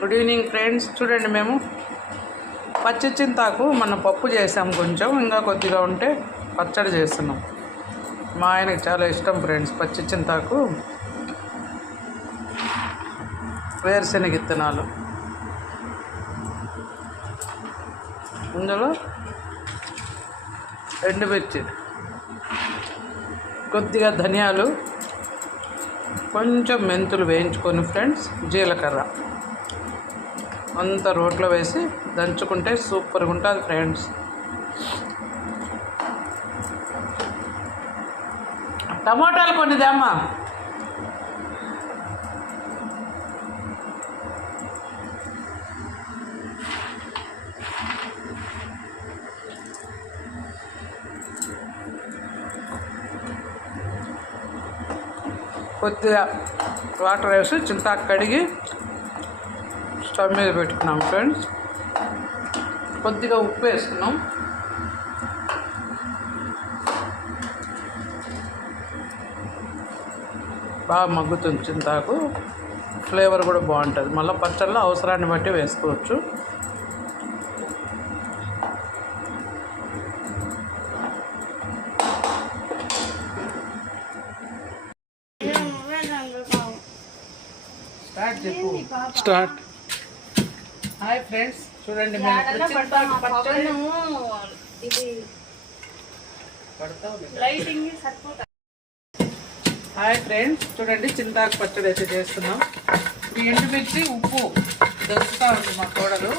Good evening friends. చూడండి, మేము పచ్చి చింతాకు మన పప్పు చేసాం, కొంచెం ఇంకా కొద్దిగా ఉంటే పచ్చడి చేస్తున్నాం. మా ఆయనకి చాలా ఇష్టం ఫ్రెండ్స్ పచ్చి చింతాకు, వేరుశెనగ విత్తనాలు, ఇందులో ఎండుమిర్చి, కొద్దిగా ధనియాలు, కొంచెం మెంతులు వేయించుకొని ఫ్రెండ్స్, జీలకర్ర అంతా రోట్లో వేసి దంచుకుంటే సూపర్గా ఉంటుంది ఫ్రెండ్స్. టమాటాలు కొన్నిదేమ్మా. కొద్దిగా వాటర్ వేసి చింతాకు కడిగి స్టవ్ మీద పెట్టుకున్నాం ఫ్రెండ్స్. కొద్దిగా ఉప్పు వేసుకున్నాం. బాగా మగ్గుతుంది చింతాకు, ఫ్లేవర్ కూడా బాగుంటుంది. మళ్ళీ పచ్చళ్ళలో అవసరాన్ని బట్టి వేసుకోవచ్చు. స్టార్ట్. హాయ్ ఫ్రెండ్స్, చూడండి హాయ్ ఫ్రెండ్స్ చూడండి చింతాకు పచ్చడి అయితే చేస్తున్నాం. ఈ ఎండుమిర్చి ఉప్పు దంచుతూ ఉంది మా కోడలు.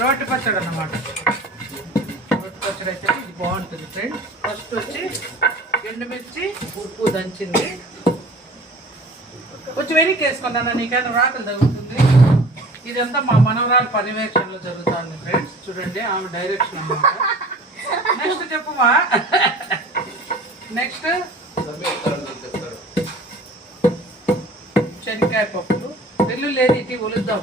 రోటి పచ్చడి అన్నమాట. రోటి పచ్చడి అయితే ఇది బాగుంటుంది ఫ్రెండ్స్. ఫస్ట్ వచ్చి ఎండుమిర్చి ఉప్పు దంచింది. కొంచెం వెనక్కి వేసుకున్నాను, నీకైనా రాకలు తగ్గుతుంది. ఇదంతా మా మనవరాలు పర్యవేక్షణలో జరుగుతుంది ఫ్రెండ్స్. చూడండి ఆమె డైరెక్షన్ అన్నమాట. నెక్స్ట్ చెప్పుమా. నెక్స్ట్ శనక్కాయ పప్పులు, వెల్లుల్లి లేదు, ఇటు ఒలుద్దాం.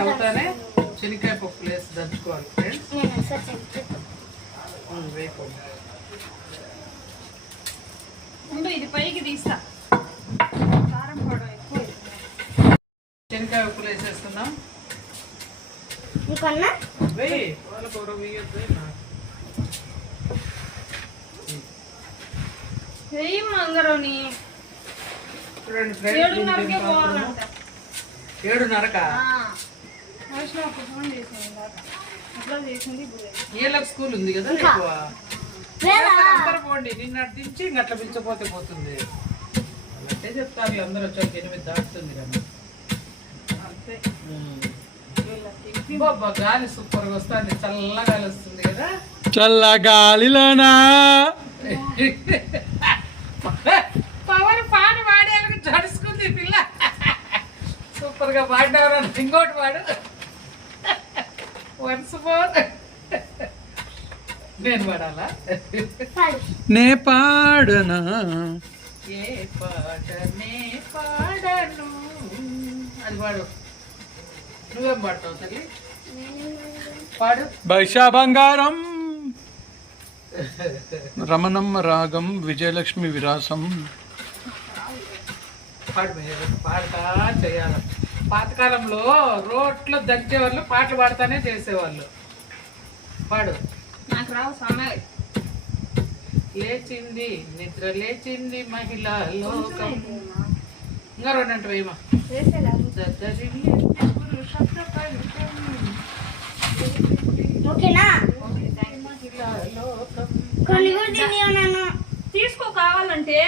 అవుతానే శనక్కాయ పప్పులు వేసి దంచుకోవాలి ఫ్రెండ్స్. ఇది పైకి తీస్తా. శనక్కాయ పప్పులు వేసేస్తున్నాం. వెయ్యి వాళ్ళ కూర వేయద్దు. చూడండి ఫ్రెండ్స్, 7:30కా ఏళ్ళకి స్కూల్ ఉంది కదా. అందరూ పోండి, నిన్న దించి ఇంకట్లా పిలిచిపోతే పోతుంది. అంటే చెప్తారు అందరూ వచ్చాక 8 దాటుతుంది కదా. గాలి సూపర్గా వస్తుంది, చల్ల గాలి వస్తుంది కదా. చల్ల గాలిలోనా పవర్ పాడు వాడేందుకు జడుచుకుంది పిల్ల. సూపర్గా పాడినవరా. ఇంకోటి వాడు వన్స్ మోర్. నేను పాడాలా? నే పాడనా ఏ పాట నే పాడను. అది పాడు. నువ్వేం పాడతావు తల్లి? పాడు. బైషా బంగారం రమణమ్మ రాగం విజయలక్ష్మి విరాసం. పాడతా చేయాల. పాతకాలంలో రోడ్లో దంచేవాళ్ళు, పాటలు పాడుతానే చేసేవాళ్ళు. పాడు. నాకు రావు సమయం. లేచింది నిద్ర లేచింది మహిళా లోకం. ఇంకా 2 అంటే వేయమా. తీసుకో కావాలంటే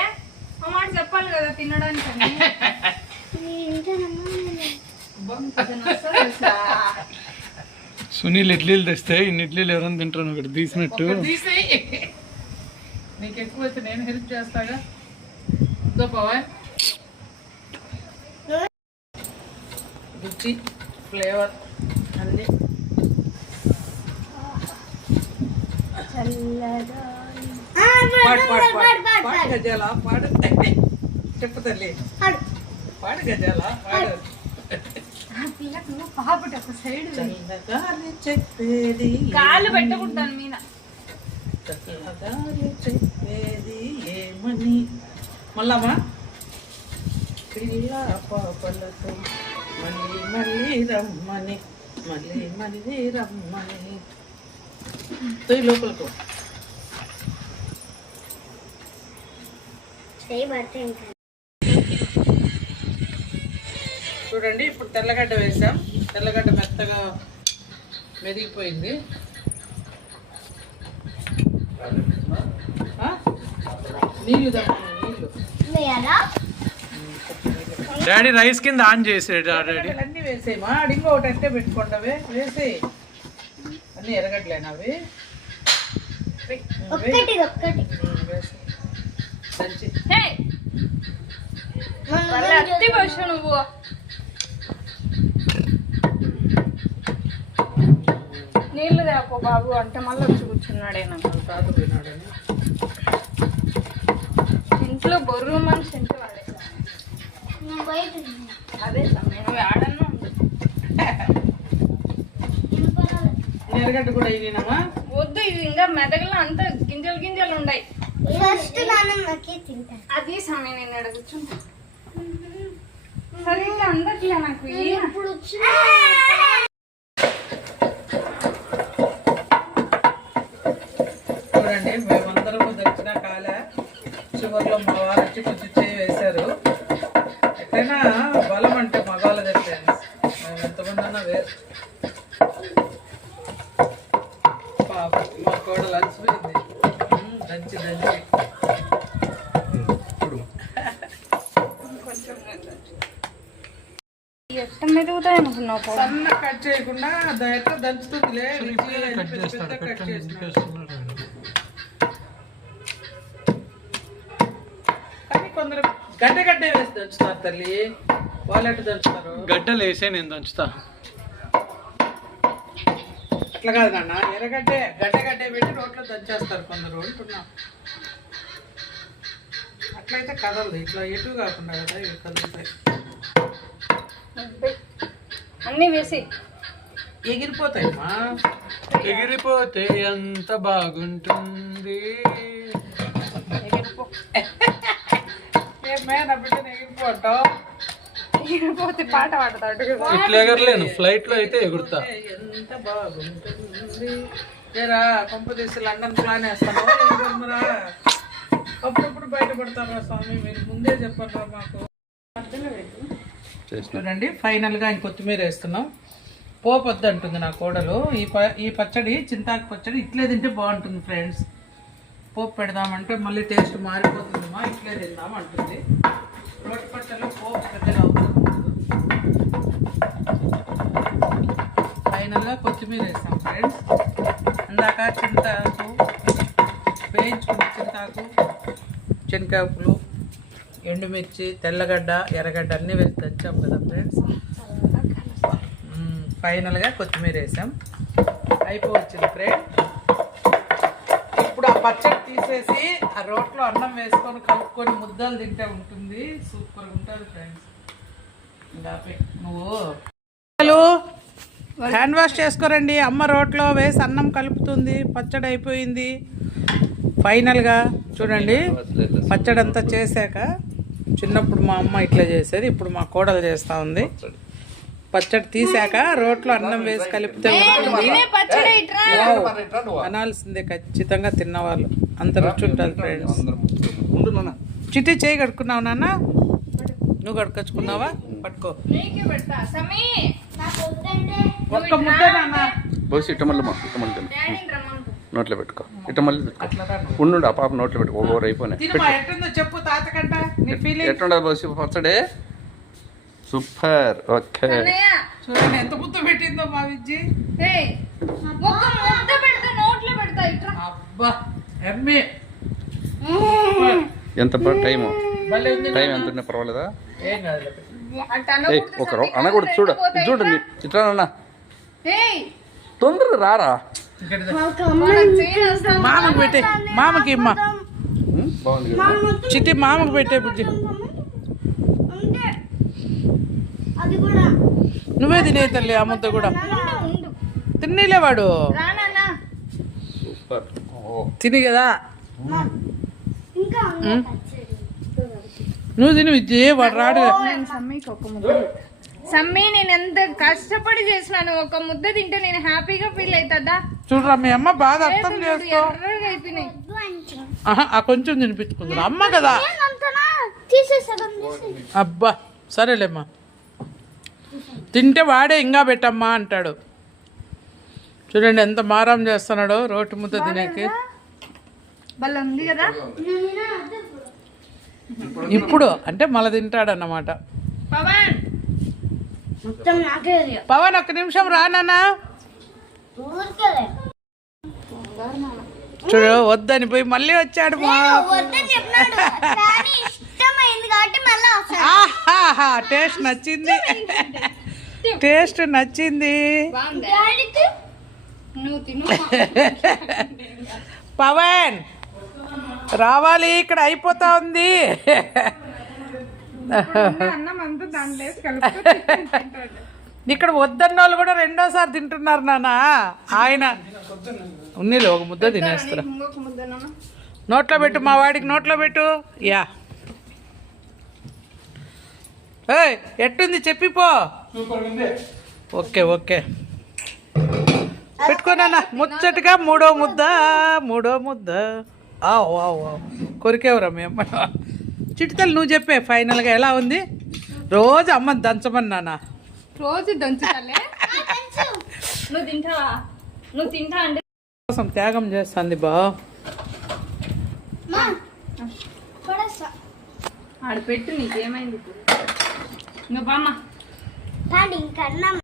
ఆ మాట చెప్పాలి కదా తినడానికి. సునీల్ ఇడ్లీలు తెస్తే ఇన్ని ఇడ్లీలు ఎవరైనా తింటాను ఒకటి తీసినట్టు. నీకు ఎక్కువైతే నేను హెల్ప్ చేస్తాగా. పవన్ రుచి ఫ్లేవర్ అన్నీ పాడు గజాల పాడు. చెప్పు తల్లి, పాడు గజాల పాడు. పాపటి ఒక సైడ్ చల్లగాలి చెప్పేది కాళ్ళు పెట్టకూడదు దాని మీద. చల్లగాలి చెప్పేది ఏమని మళ్ళమ్మా పిల్ల పాపలతో మళ్ళీ మళ్ళీ రమ్మని మళ్ళీ మళ్ళీ రమ్మని తొయ్యి లోపలకు చూడండి. ఇప్పుడు తెల్లగడ్డ వేసాం. తెల్లగడ్డ మెత్తగా మెదిగిపోయింది. నీళ్ళు నీళ్ళు డాడీ రైస్ కింద ఆన్ చేసాడు డాడీ. అన్నీ వేసేయమా. అడిగి ఒకటి అంటే పెట్టుకుంటావే వేసేయి. అన్నీ ఎరగట్లేనా అవి అత్తి పశు నువ్వు నీళ్ళు తేపో బాబు అంటే మళ్ళీ వచ్చి కూర్చున్నాడేనా తాత పోయినాడని. ఇంట్లో బొర్రు మనిషి ఇంటి వాళ్ళే అదే నేను ఆడన్నా ఎరగడ్డ కూడా అయినామా. వద్దు, ఇది ఇంకా మెదగలో అంత గింజలు గింజలు ఉన్నాయి. అది సమయం నేను ఎడ కూర్చుంటా సరిగ్గా అందట్లే నాకు. చూడండి మేమందరం దక్షిణ కాల చివరిలో మా వారు వచ్చి కొంచెం చేయి వేశారు. ఎక్కడైనా బలం అంటే మగాళ్ళ దగ్గర మేము ఎంతమంది అన్నా వేరు. పాప మా కోడలు అలసిపోయింది దంచి దంచి. ఎట్ట మెదుగుతాయి అనుకున్నావు. సన్న కట్ చేయకుండా ఎట్లా దంచుతుందిలే. కట్ కానీ కొందరు గడ్డ గడ్డే వేసి దంచుతారు తల్లి. వాళ్ళు ఎట్లా దంచుతారు? గడ్డలు వేసే నేను దంచుతా. అట్లా కాదు నాన్న, ఎర్రగడ్డే గడ్డే పెట్టి రోట్లో దంచేస్తారు కొందరు అంటున్నా. అట్లయితే కదలదు. ఇట్లా ఎటు కాకుండా కదా ఇవి కదులుతాయి. అన్నీ వేసి ఎగిరిపోతాయమ్మా. ఎగిరిపోతే ఎంత బాగుంటుంది. ఎగిరిపో ఏమే నా బిడ్డను ఎగిరిపోవటం. ఎగిరిపోతే పాట పాడతాడు. ఇట్లా ఎగరలేను, ఫ్లైట్ లో అయితే ఎగురుతా. ఎంత బాగుంటుంది. ఏరా కొంప తీసి లండన్ ప్లాన్ వేస్తాను. అప్పుడప్పుడు బయటపడతారా స్వామి, మీరు ముందే చెప్పారా మాకు. చూడండి ఫైనల్గా ఇంకొత్తిమీర వేస్తున్నాం. పోపు వద్దు అంటుంది నా కోడలు. ఈ పచ్చడి చింతాకు పచ్చడి ఇట్లే తింటే బాగుంటుంది ఫ్రెండ్స్. పోపు పెడదామంటే మళ్ళీ టేస్ట్ మారిపోతుందమ్మా, ఇట్లే తిందాం అంటుంది. రోటి పచ్చడిలో పోపు పెద్దగా అవుతుంది. ఫైనల్గా కొత్తిమీర వేస్తాం ఫ్రెండ్స్. ఇందాక చింతాకు వేయించుకున్న చింతాకు, శనగపప్పులు, ఎండుమిర్చి, తెల్లగడ్డ, ఎర్రగడ్డ అన్నీ వేసి తెచ్చాం కదా ఫ్రెండ్స్. ఫైనల్గా కొత్తిమీర వేసాం. అయిపోవచ్చింది ఫ్రెండ్. ఇప్పుడు ఆ పచ్చడి తీసేసి ఆ రోట్లో అన్నం వేసుకొని కలుపుకొని ముద్దలు తింటే ఉంటుంది. సూపర్గా ఉంటుంది ఫ్రెండ్స్. ఇంకా నువ్వు హ్యాండ్ వాష్ చేసుకోరండి. అమ్మ రోట్లో వేసి అన్నం కలుపుతుంది. పచ్చడి అయిపోయింది. ఫైనల్గా చూడండి పచ్చడి అంతా చేశాక, చిన్నప్పుడు మా అమ్మ ఇట్లా చేసేది, ఇప్పుడు మా కోడలు చేస్తూ ఉంది. పచ్చడి తీసాక రోట్లో అన్నం వేసి కలిపితే అనాల్సిందే ఖచ్చితంగా తిన్నవాళ్ళు. అంత రుచి ఉంటుంది ఫ్రెండ్స్. చిట్టి చేయి కడుక్కున్నావు నాన్న? నువ్వు కడుకొచ్చుకున్నావా? పట్టుకో ఒక్క ముద్ద నాన్న. నోట్లో పెట్టుకో. ఇట్ట మళ్ళీ ఉండు. ఆ పాప నోట్లో పెట్టుకో. ఓవర్ అయిపోయినాయి. ఎట్టుందో చెప్పు తాతకంట నీ ఫీలింగ్. ఎట్లుండదు బస్సు పచ్చడే? సూపర్. ఓకే చూడండి ఎంత ముద్ద పెట్టిందో మా విజ్జి. అబ్బా ఎమ్మె. ఎంత టైము? టైం ఎంత ఉన్నా పర్వాలేదా? ఏం కాదు. ఒకరు అనకూడదు. చూడండి ఇట్లా అన్నా తొందరగా రారా. మామకు పెట్టే, మామకి ఇమ్మ. బాగుంది. చిట్టి మామకు పెట్టే బుజ్జి. నువ్వే తినే తల్లి ఆ ముద్ద కూడా. ఉండు తినేలే వాడు రానా సూపర్. తిని కదా. ఇంకా నువ్వు తిని విద్య వాడు రాడు. నేను సమ్మీకి ఒక ముద్ద సమ్మీ నేను ఎంత కష్టపడి చేసినాను. ఒక ముద్ద తింటే నేను హ్యాపీగా ఫీల్ అవుతుందా? చూడరా మీ అమ్మ బాగా అర్థం చేసుకో. ఎర్రగా అయిపోయినాయి. ఆహా, ఆ కొంచెం తినిపించుకుందా అమ్మ కదా. అబ్బా సరేలేమ్మా, తింటే వాడే ఇంకా పెట్టమ్మా అంటాడు. చూడండి ఎంత మారం చేస్తున్నాడో రోటి ముద్ద తినేకి. భలే ఉంది కదా. ఇప్పుడు అంటే మళ్ళీ తింటాడన్నమాట. పవన్ మొత్తం నాకే పవన్ ఒక్క నిమిషం రానా. ఊరికే చూడు వద్దని పోయి మళ్ళీ వచ్చాడు మా. వద్దని చెప్పినాడు కానీ ఇష్టమైంది కాబట్టి మళ్ళీ వస్తాడు. ఆహాహా, టేస్ట్ నచ్చింది, టేస్ట్ నచ్చింది. బాగుంది. డాడీకి నువ్వు తిను. పవన్ రావాలి, ఇక్కడ అయిపోతా ఉంది. అన్నం అంతా దాంట్లో వేసి కలుపుకొని ఇక్కడ వద్దన్న వాళ్ళు కూడా రెండోసారి తింటున్నారు నాన్న. ఆయన ఉన్నీళ్ళు ఒక ముద్ద తినేస్తారు. ఇంకొక ముద్ద నాన్న. నోట్లో పెట్టు, మా వాడికి నోట్లో పెట్టు. యా ఏయ్ ఎట్టుంది చెప్పిపో. Okay okay పెట్టుకోనా. ముచ్చటగా మూడో ముద్ద. ఆవు ఆవు ఆవు కొరికేవరా మీ అమ్మ. చిటితలు నువ్వు చెప్పే ఫైనల్గా ఎలా ఉంది. రోజు అమ్మని దంచమన్నానా. రోజు దంచుతాలే. నువ్వు తింటావా? నువ్వు తింటా అంటే కోసం త్యాగం చేస్తుంది బా. పడేస్తా. ఆడ పెట్టు, నీకేమైంది ఇప్పుడు? నువ్వు బామ్మ డాడీ ఇంకా అన్నం